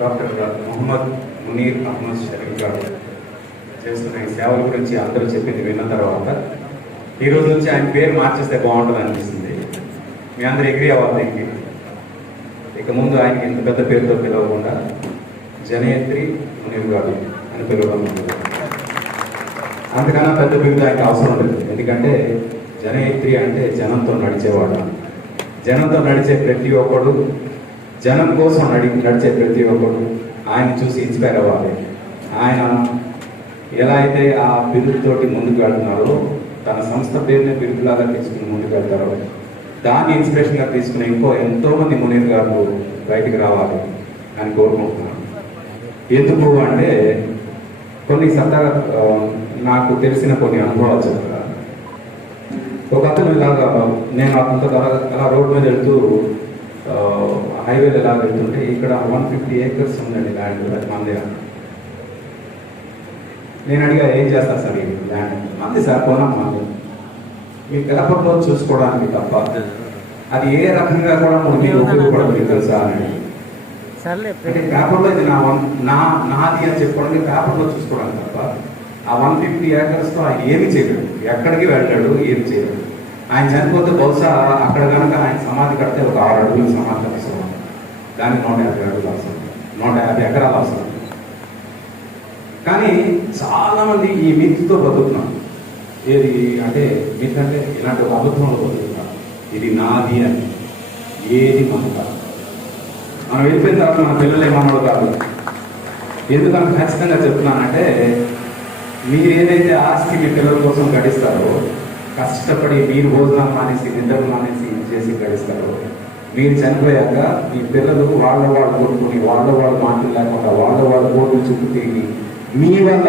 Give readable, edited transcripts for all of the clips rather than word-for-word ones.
Doctor Mohammed Munir Ahmed Sharif గారు చేస్తున్న ఈ సేవల గురించి అందరూ చెప్పింది విన్న తర్వాత ఈ రోజు నుంచి ఆయన పేరు మార్చేస్తే బాగుంటుంది అనిపిస్తుంది. మీ అందరూ ఎగ్రీ అవ్వాలి. ఇక ముందు ఆయనకి ఇంత పెద్ద పేరుతో పిలవకుండా జనయత్రి మునీర్ గారు అని పిలవడం. అంతకన్నా పెద్ద పేరు ఆయనకి అవసరం లేదు. ఎందుకంటే జనయత్రి అంటే జనంతో నడిచేవాడు. జనంతో నడిచే ప్రతి ఒక్కడు, జనం కోసం నడిచే ప్రతి ఒక్కడు ఆయన చూసి ఇన్స్పైర్ అవ్వాలి. ఆయన ఎలా అయితే ఆ బిరుదుతోటి ముందుకు వెళ్తున్నారో, తన సంస్థ పేరుని బిరుదులాగా తీసుకుని ముందుకు వెళ్తారో, దాన్ని ఇన్స్పిరేషన్గా తీసుకుని ఎంతోమంది మునీర్ గారు బయటికి రావాలి అని కోరుకుంటున్నాను. ఎందుకు అంటే కొన్ని నాకు తెలిసిన కొన్ని అనుభవాలు చెప్తాను. ఒక అతను ఇలాగా నేను అతనితో అలా రోడ్ మీద వెళ్తూ హైవేలో ఎలా వెళ్తుంటే ఇక్కడ 150 acres ఉందండి ల్యాండ్, అది మంది. నేను అడిగా ఏం చేస్తాను సార్ ఈ ల్యాండ్? మంది సార్, కొనం మంది, మీ పేపర్లో చూసుకోవడానికి తప్ప అది ఏ రకంగా కూడా మీకు ఉపయోగపడదు, మీకు తెలుసా అని. అంటే పేపర్లో ఇది నాది అని చెప్పుకోవడానికి, పేపర్లో చూసుకోవడానికి తప్ప ఆ 150 acresతో ఆయన ఏమి చేయలేడు, ఎక్కడికి వెళ్ళాడు, ఏమి చేయలేడు. ఆయన చనిపోతే బహుశా అక్కడ కనుక ఆయన సమాధి కడితే ఒక 6 అడుగుల సమాధి అవసరం, దానికి 150 అడుగులు అవసరం, 150 ఎకరాలు అవసరం. కానీ చాలామంది ఈ మిత్తో బతుకుతున్నాం. ఏది అంటే మిత్ అంటే ఇలాంటి ఒక అబద్ధంలో బతుకుతున్నాం. ఇది నాది అని ఏది మనం కాదు. మనం వెళ్ళిపోయిన తర్వాత మన పిల్లలు ఏమన్నాడు కాదు. ఎందుకంటే ఖచ్చితంగా చెప్తున్నానంటే, మీరు ఏదైతే ఆస్తి మీ పిల్లల కోసం గడిస్తారో, కష్టపడి మీరు భోజనాలు మానేసి నిద్రలు మానేసి చేసి గడిస్తారో, మీరు చనిపోయాక మీ పిల్లలు వాళ్ళు కొట్టుకుని వాళ్ళు మాటలు లేకుండా వాళ్ళ బోర్డు చుట్టూ తిరిగి మీ వల్ల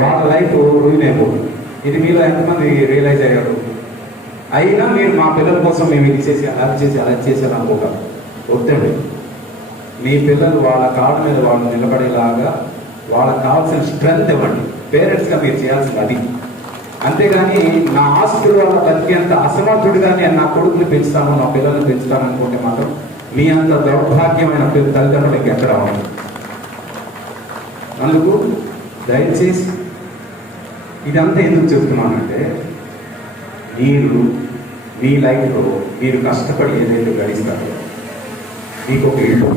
వాళ్ళ లైఫ్ రూయిన్ అయిపోతుంది. ఇది మీలో ఎంతమంది రియలైజ్ అయ్యారు? అయినా మీరు మా పిల్లల కోసం మేము ఇది చేసి అలా చేసాను అనుకుంటారు. వద్దండి. మీ పిల్లలు వాళ్ళ కాళ్ళ మీద వాళ్ళు నిలబడేలాగా వాళ్ళకి కావాల్సిన స్ట్రెంత్ ఇవ్వండి. పేరెంట్స్గా మీరు చేయాల్సింది అది. అంతేగాని నా ఆస్తుల వల్ల బతికేంత అసమర్థుడిగా నేను నా కొడుకుని పెంచుతాను, నా పిల్లల్ని పెంచుతాను అనుకుంటే మాత్రం మీ అంత దౌర్భాగ్యమైన తల్లిదండ్రులకి ఎక్కడ అవ్వాలి. అందుకు దయచేసి ఇదంతా ఎందుకు చెప్తున్నానంటే, మీరు మీ లైఫ్లో మీరు కష్టపడి ఏదైతే గడిస్తారో, మీకు ఒక ఇల్లు,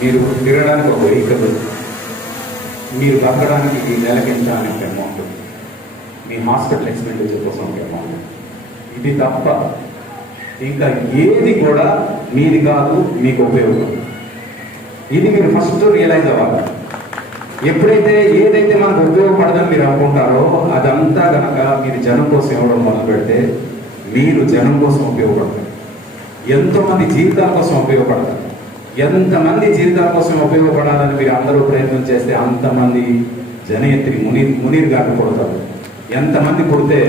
మీరు తిరగడానికి ఒక వెహికల్, మీరు బతకడానికి నెలకించడానికి అమౌంట్, మీ హాస్పిటల్ ఎక్స్పెండిచర్ కోసం ఒక అమౌంట్, ఇది తప్ప ఇంకా ఏది కూడా మీది కాదు, మీకు ఉపయోగం. ఇది మీరు ఫస్ట్ రియలైజ్ అవ్వాలి. ఎప్పుడైతే ఏదైతే మనకు ఉపయోగపడదని మీరు అనుకుంటారో, అదంతా కనుక మీరు జనం కోసం ఇవ్వడం మొదలు పెడితే, మీరు జనం కోసం ఉపయోగపడతారు. ఎంతోమంది జీవితాల కోసం ఉపయోగపడతారు. ఎంతమంది జీవితాల కోసం ఉపయోగపడాలని మీరు అందరూ ప్రయత్నం చేస్తే అంతమంది జనయత్రి మునీర్ గారిని కొడతారు. ఎంతమంది పుడితే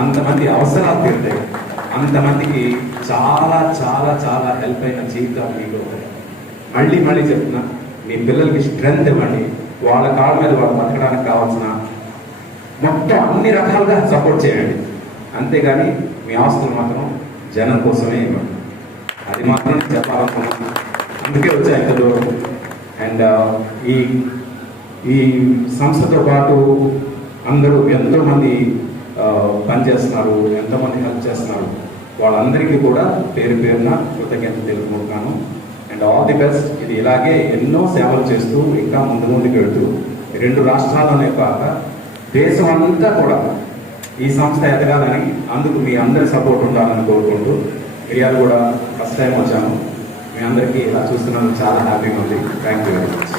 అంతమంది అవసరాలు తీరుతాయి. అంతమందికి చాలా చాలా చాలా హెల్ప్ అయిన జీవితాలు మీకు ఉంటాయి. మళ్ళీ చెప్తున్నా, మీ పిల్లలకి స్ట్రెంత్ ఇవ్వండి. వాళ్ళ కాళ్ళ మీద వాళ్ళు బతకడానికి కావాల్సిన మొత్తం అన్ని రకాలుగా సపోర్ట్ చేయండి. అంతేగాని మీ ఆస్తులు మాత్రం జనం కోసమే ఇవ్వండి. అది మాత్రం చెప్పాలనుకున్నాను. అందుకే వచ్చా ఇంత దూరం. అండ్ ఈ సంస్థతో పాటు అందరూ ఎంతోమంది పనిచేస్తున్నారు, ఎంతోమంది హెల్ప్ చేస్తున్నారు. వాళ్ళందరికీ కూడా పేరున కృతజ్ఞత తెలుపుకుంటున్నాను. And all the best. ఇది ఇలాగే ఎన్నో సేవలు చేస్తూ ఇంకా ముందుకు వెళ్తూ 2 రాష్ట్రాల్లోనే కాక దేశం అంతా కూడా ఈ సంస్థ ఎదగాలని, అందుకు మీ అందరి సపోర్ట్ ఉండాలని కోరుకుంటూ, మిరియాలు కూడా ఫస్ట్ టైం వచ్చాను. మీ అందరికీ ఇలా చూస్తున్నందుకు చాలా హ్యాపీగా ఉంది. Thank you very much.